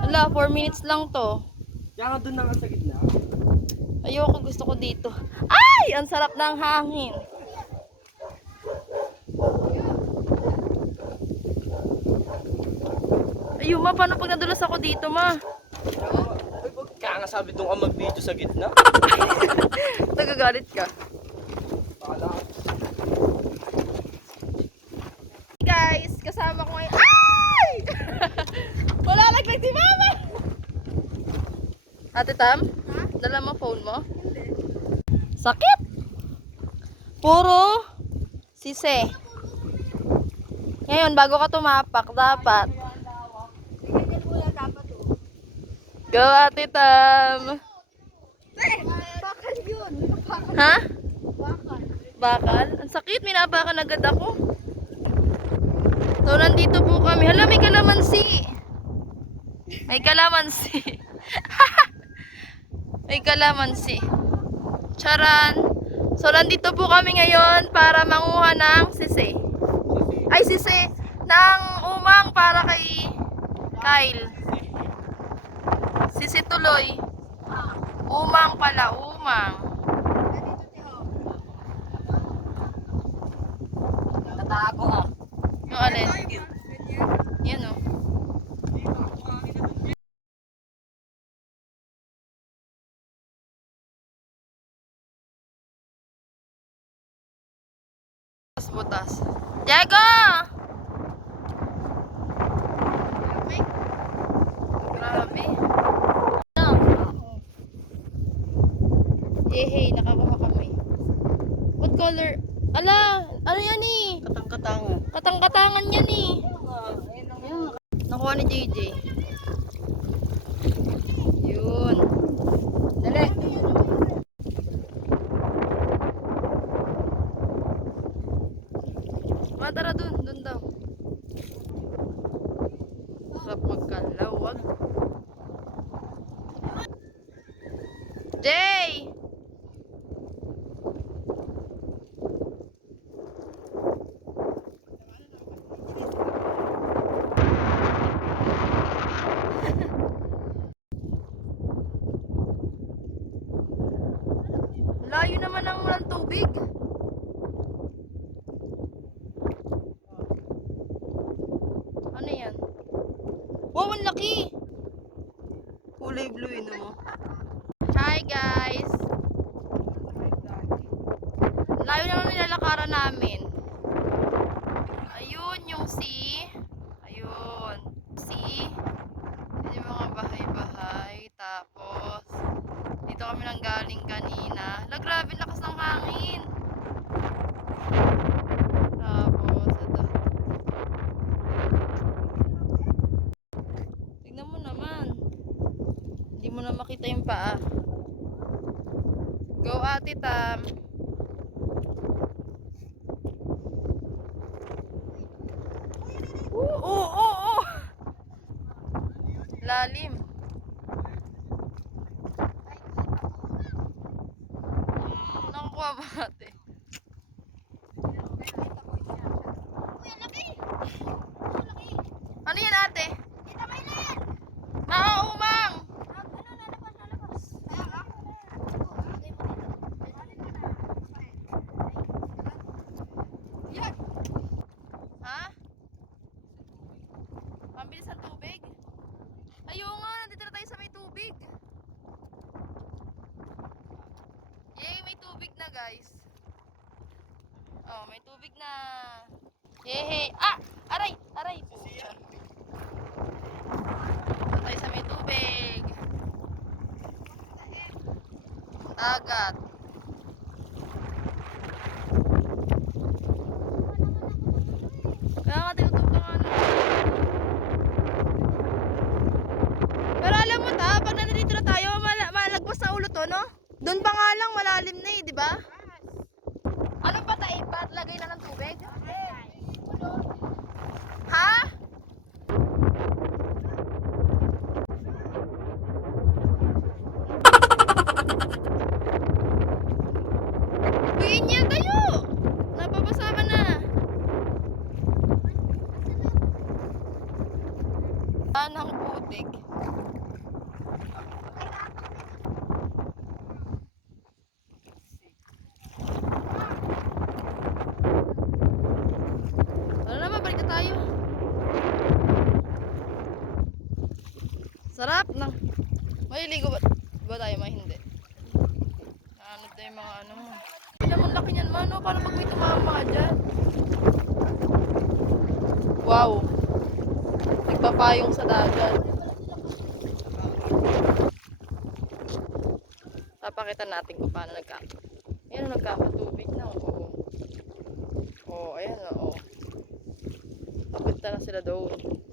Hala, 4 minutes lang to. Kaya nga doon na nga sa gitna. Ayoko, gusto ko dito. Ay! Ang sarap ng hangin. Ayun, ma, paano pag nadulas ako dito, ma? Kaya nga sabi doon ka mag-video sa gitna. Nagagalit ka. Guys, kasama ko ngayon. Ay! Wala laglag si mama! Ate Tam, dala mo phone mo? Hindi. Sakit! Puro sise. Ngayon, bago ka tumapak, dapat. Go, Ate Tam! Bakal yun. Ha? Bakal. Bakal? Ang sakit, minabakan agad ako. So, nandito po kami. Hala, may kalamansi. May kalamansi. May kalamansi. Charan. So, nandito po kami ngayon para manguha ng sisi. Ay, sisi. Ng umang para kay Kyle. Sisi tuloy. Umang pala, umang. Tatago ah. Yung alin? Yan o. Butas. Diego! Grabe. Hey, nakakuha kami. What color? Ala, ano yan eh? Katang-katangan. Katang-katangan yan eh. Nakuha ni JJ. Yun. Dali. Matara dun, dun daw. Sarap magkalawag. Jay! Layo naman ang walang tubig. Ano yan? Wow, ang laki! Kulay blue yun mo. Hi guys! Layo naman nilalakaran namin. Ayun yung sea. Ayun. Sea. Yun yung mga bahay-bahay. Tapos, dito kami nang galing kanina. La, grabe lakas ng hangin. Tapos, ito. Tignan mo naman. Hindi mo na makita yung paa. Go, Ate Tam. Oo. Lalim. Nakukuha ba ate? Ano yan ate? Maaumang! Ha? Pambilis ang tubig? Ayun nga, nandito na tayo sa may tubig. Yay, may tubig na guys. Oh, may tubig na. Yay! Ah! Aray! Aray! Pucha. Dito tayo sa may tubig. Dagat. Kaya nga tinutup ka nga na. Pero alam mo ta, pag nandito na tayo, malagpas sa ulo to, no? Doon pa nga lang, malalim na eh, di ba? Ano pa tayo? Lagay na ng tubig? Ha? Uwiin niya tayo! Nababasa ka na. Anang putik. Sarap ng... Maliligo ba tayo? May hindi. Ano tayo mga ano. Hindi naman laki niyan, mano. Paano pag may tumama ka dyan? Wow. Nagpapayong sa dagat. Papakita natin kung paano Ayan, nagkakatubig na. Oo. Oo, ayan, oo. Papunta na sila doon.